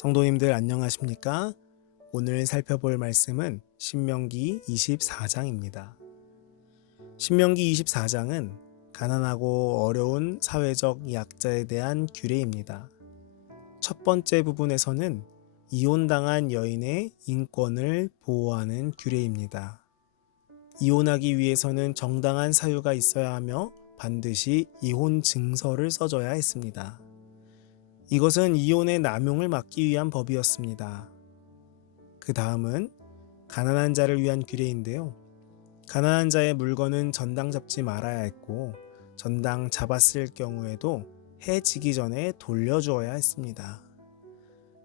성도님들 안녕하십니까? 오늘 살펴볼 말씀은 신명기 24장입니다. 신명기 24장은 가난하고 어려운 사회적 약자에 대한 규례입니다. 첫 번째 부분에서는 이혼당한 여인의 인권을 보호하는 규례입니다. 이혼하기 위해서는 정당한 사유가 있어야 하며 반드시 이혼 증서를 써줘야 했습니다. 이것은 이혼의 남용을 막기 위한 법이었습니다. 그 다음은 가난한 자를 위한 규례인데요. 가난한 자의 물건은 전당 잡지 말아야 했고 전당 잡았을 경우에도 해 지기 전에 돌려주어야 했습니다.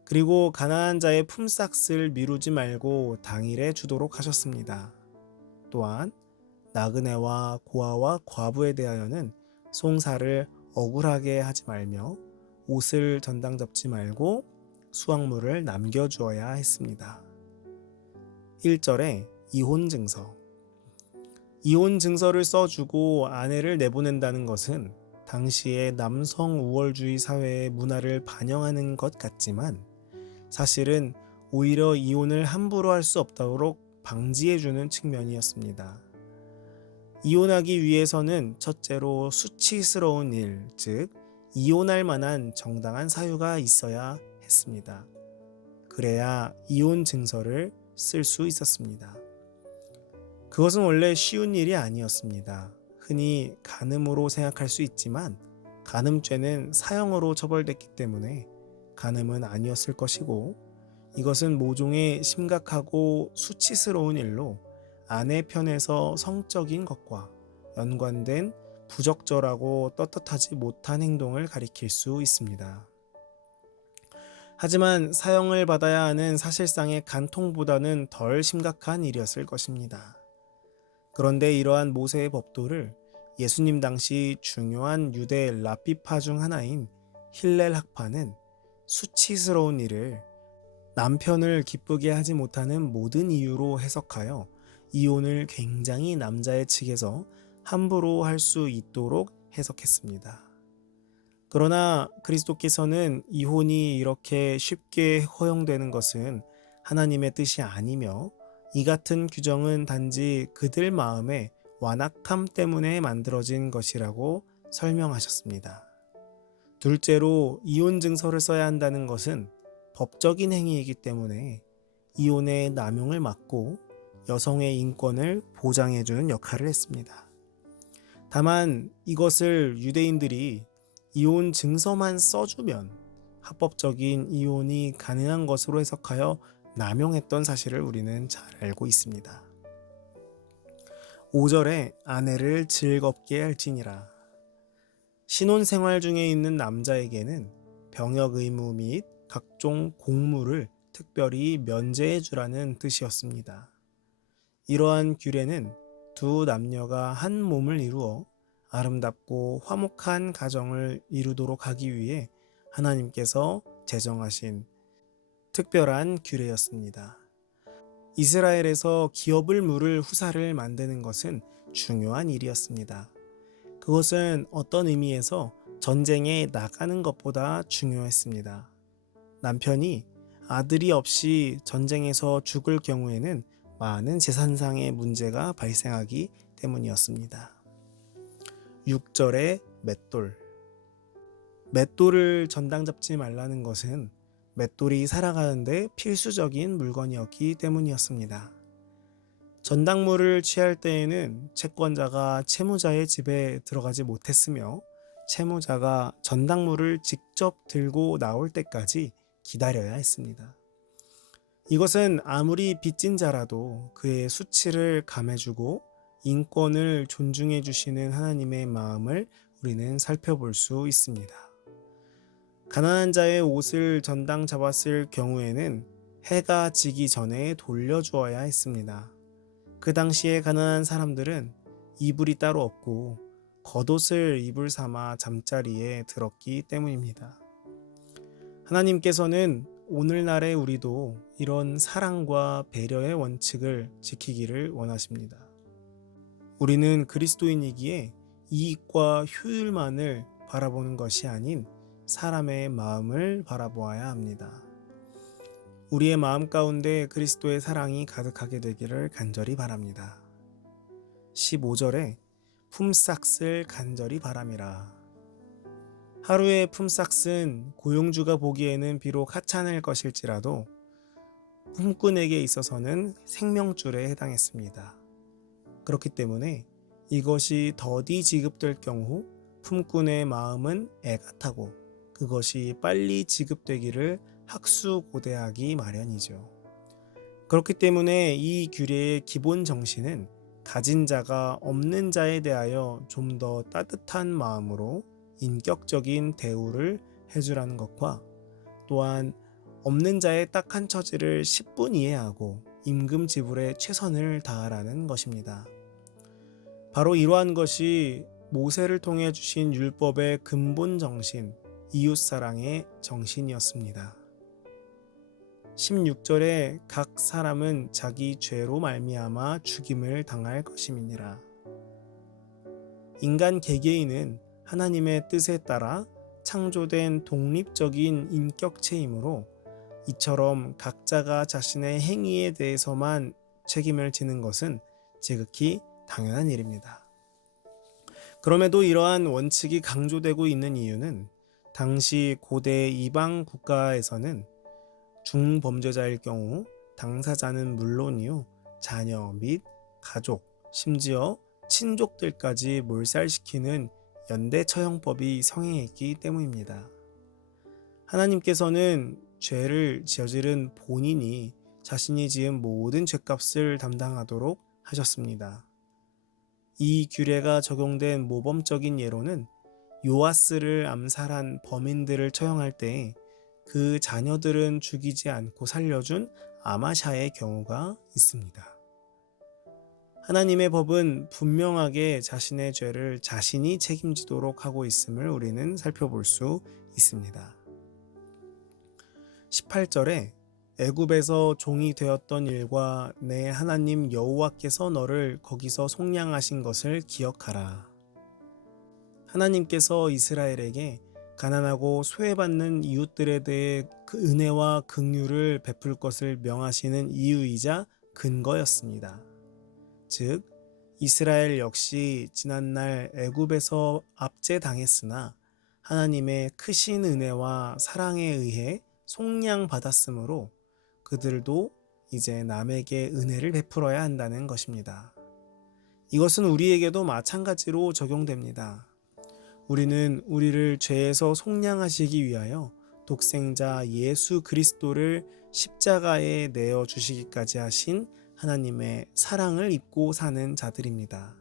그리고 가난한 자의 품삯을 미루지 말고 당일에 주도록 하셨습니다. 또한 나그네와 고아와 과부에 대하여는 송사를 억울하게 하지 말며 옷을 전당 잡지 말고 수확물을 남겨주어야 했습니다. 1절에 이혼증서. 이혼증서를 써주고 아내를 내보낸다는 것은 당시의 남성 우월주의 사회의 문화를 반영하는 것 같지만 사실은 오히려 이혼을 함부로 할 수 없도록 방지해주는 측면이었습니다. 이혼하기 위해서는 첫째로 수치스러운 일, 즉 이혼할 만한 정당한 사유가 있어야 했습니다. 그래야 이혼 증서를 쓸 수 있었습니다. 그것은 원래 쉬운 일이 아니었습니다. 흔히 간음으로 생각할 수 있지만 간음죄는 사형으로 처벌됐기 때문에 간음은 아니었을 것이고 이것은 모종의 심각하고 수치스러운 일로 아내 편에서 성적인 것과 연관된 부적절하고 떳떳하지 못한 행동을 가리킬 수 있습니다. 하지만 사형을 받아야 하는 사실상의 간통보다는 덜 심각한 일이었을 것입니다. 그런데 이러한 모세의 법도를 예수님 당시 중요한 유대 랍비파 중 하나인 힐렐 학파는 수치스러운 일을 남편을 기쁘게 하지 못하는 모든 이유로 해석하여 이혼을 굉장히 남자의 측에서 함부로 할 수 있도록 해석했습니다. 그러나 그리스도께서는 이혼이 이렇게 쉽게 허용되는 것은 하나님의 뜻이 아니며 이 같은 규정은 단지 그들 마음의 완악함 때문에 만들어진 것이라고 설명하셨습니다. 둘째로 이혼 증서를 써야 한다는 것은 법적인 행위이기 때문에 이혼의 남용을 막고 여성의 인권을 보장해주는 역할을 했습니다. 다만 이것을 유대인들이 이혼 증서만 써주면 합법적인 이혼이 가능한 것으로 해석하여 남용했던 사실을 우리는 잘 알고 있습니다. 5절에 아내를 즐겁게 할지니라. 신혼생활 중에 있는 남자에게는 병역 의무 및 각종 공무를 특별히 면제해 주라는 뜻이었습니다. 이러한 규례는 두 남녀가 한 몸을 이루어 아름답고 화목한 가정을 이루도록 하기 위해 하나님께서 제정하신 특별한 규례였습니다. 이스라엘에서 기업을 물을 후사를 만드는 것은 중요한 일이었습니다. 그것은 어떤 의미에서 전쟁에 나가는 것보다 중요했습니다. 남편이 아들이 없이 전쟁에서 죽을 경우에는 많은 재산상의 문제가 발생하기 때문이었습니다. 6절에 맷돌. 맷돌을 전당 잡지 말라는 것은 맷돌이 살아가는데 필수적인 물건이었기 때문이었습니다. 전당물을 취할 때에는 채권자가 채무자의 집에 들어가지 못했으며 채무자가 전당물을 직접 들고 나올 때까지 기다려야 했습니다. 이것은 아무리 빚진 자라도 그의 수치를 감해주고 인권을 존중해 주시는 하나님의 마음을 우리는 살펴볼 수 있습니다. 가난한 자의 옷을 전당 잡았을 경우에는 해가 지기 전에 돌려주어야 했습니다. 그 당시에 가난한 사람들은 이불이 따로 없고 겉옷을 이불 삼아 잠자리에 들었기 때문입니다. 하나님께서는 오늘날의 우리도 이런 사랑과 배려의 원칙을 지키기를 원하십니다. 우리는 그리스도인이기에 이익과 효율만을 바라보는 것이 아닌 사람의 마음을 바라보아야 합니다. 우리의 마음 가운데 그리스도의 사랑이 가득하게 되기를 간절히 바랍니다. 15절에 품삯을 간절히 바람이라. 하루의 품삯은 고용주가 보기에는 비록 하찮을 것일지라도 품꾼에게 있어서는 생명줄에 해당했습니다. 그렇기 때문에 이것이 더디 지급될 경우 품꾼의 마음은 애가 타고 그것이 빨리 지급되기를 학수고대하기 마련이죠. 그렇기 때문에 이 규례의 기본 정신은 가진 자가 없는 자에 대하여 좀 더 따뜻한 마음으로 인격적인 대우를 해주라는 것과 또한 없는 자의 딱한 처지를 10분 이해하고 임금 지불에 최선을 다하라는 것입니다. 바로 이러한 것이 모세를 통해 주신 율법의 근본 정신, 이웃사랑의 정신이었습니다. 16절에 각 사람은 자기 죄로 말미암아 죽임을 당할 것임이니라. 인간 개개인은 하나님의 뜻에 따라 창조된 독립적인 인격체이므로 이처럼 각자가 자신의 행위에 대해서만 책임을 지는 것은 지극히 당연한 일입니다. 그럼에도 이러한 원칙이 강조되고 있는 이유는 당시 고대 이방 국가에서는 중범죄자일 경우 당사자는 물론이요 자녀 및 가족, 심지어 친족들까지 몰살시키는 연대처형법이 성행했기 때문입니다. 하나님께서는 죄를 저지른 본인이 자신이 지은 모든 죄값을 담당하도록 하셨습니다. 이 규례가 적용된 모범적인 예로는 요아스를 암살한 범인들을 처형할 때 그 자녀들은 죽이지 않고 살려준 아마샤의 경우가 있습니다. 하나님의 법은 분명하게 자신의 죄를 자신이 책임지도록 하고 있음을 우리는 살펴볼 수 있습니다. 18절에 애굽에서 종이 되었던 일과 내 하나님 여호와께서 너를 거기서 속량하신 것을 기억하라. 하나님께서 이스라엘에게 가난하고 소외받는 이웃들에 대해 그 은혜와 긍휼을 베풀 것을 명하시는 이유이자 근거였습니다. 즉 이스라엘 역시 지난날 애굽에서 압제당했으나 하나님의 크신 은혜와 사랑에 의해 속량받았으므로 그들도 이제 남에게 은혜를 베풀어야 한다는 것입니다. 이것은 우리에게도 마찬가지로 적용됩니다. 우리는 우리를 죄에서 속량하시기 위하여 독생자 예수 그리스도를 십자가에 내어 주시기까지 하신 하나님의 사랑을 입고 사는 자들입니다.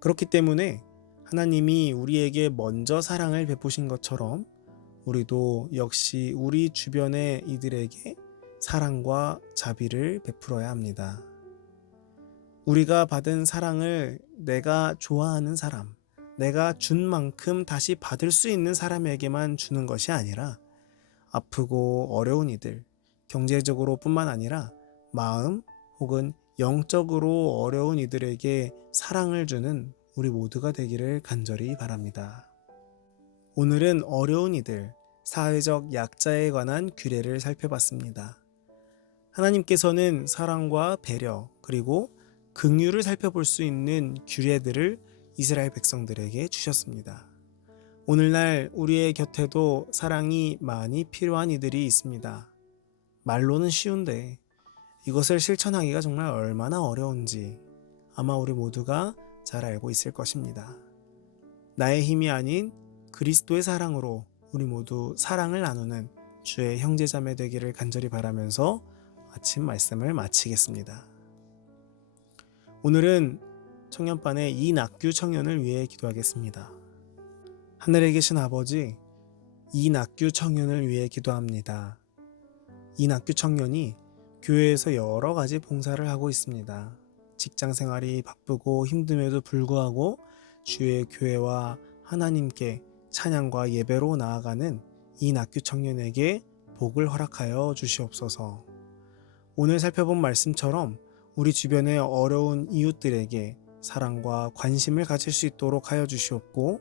그렇기 때문에 하나님이 우리에게 먼저 사랑을 베푸신 것처럼 우리도 역시 우리 주변의 이들에게 사랑과 자비를 베풀어야 합니다. 우리가 받은 사랑을 내가 좋아하는 사람, 내가 준 만큼 다시 받을 수 있는 사람에게만 주는 것이 아니라 아프고 어려운 이들, 경제적으로 뿐만 아니라 마음 혹은 영적으로 어려운 이들에게 사랑을 주는 우리 모두가 되기를 간절히 바랍니다. 오늘은 어려운 이들, 사회적 약자에 관한 규례를 살펴봤습니다. 하나님께서는 사랑과 배려 그리고 긍휼을 살펴볼 수 있는 규례들을 이스라엘 백성들에게 주셨습니다. 오늘날 우리의 곁에도 사랑이 많이 필요한 이들이 있습니다. 말로는 쉬운데 이것을 실천하기가 정말 얼마나 어려운지 아마 우리 모두가 잘 알고 있을 것입니다. 나의 힘이 아닌 그리스도의 사랑으로 우리 모두 사랑을 나누는 주의 형제자매 되기를 간절히 바라면서 아침 말씀을 마치겠습니다. 오늘은 청년반의 이낙규 청년을 위해 기도하겠습니다. 하늘에 계신 아버지, 이낙규 청년을 위해 기도합니다. 이낙규 청년이 교회에서 여러 가지 봉사를 하고 있습니다. 직장 생활이 바쁘고 힘듦에도 불구하고 주의 교회와 하나님께 찬양과 예배로 나아가는 이낙규 청년에게 복을 허락하여 주시옵소서. 오늘 살펴본 말씀처럼 우리 주변의 어려운 이웃들에게 사랑과 관심을 가질 수 있도록 하여 주시옵고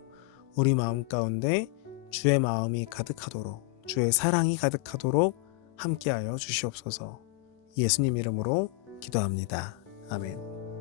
우리 마음 가운데 주의 마음이 가득하도록 주의 사랑이 가득하도록 함께하여 주시옵소서. 예수님 이름으로 기도합니다. 아멘.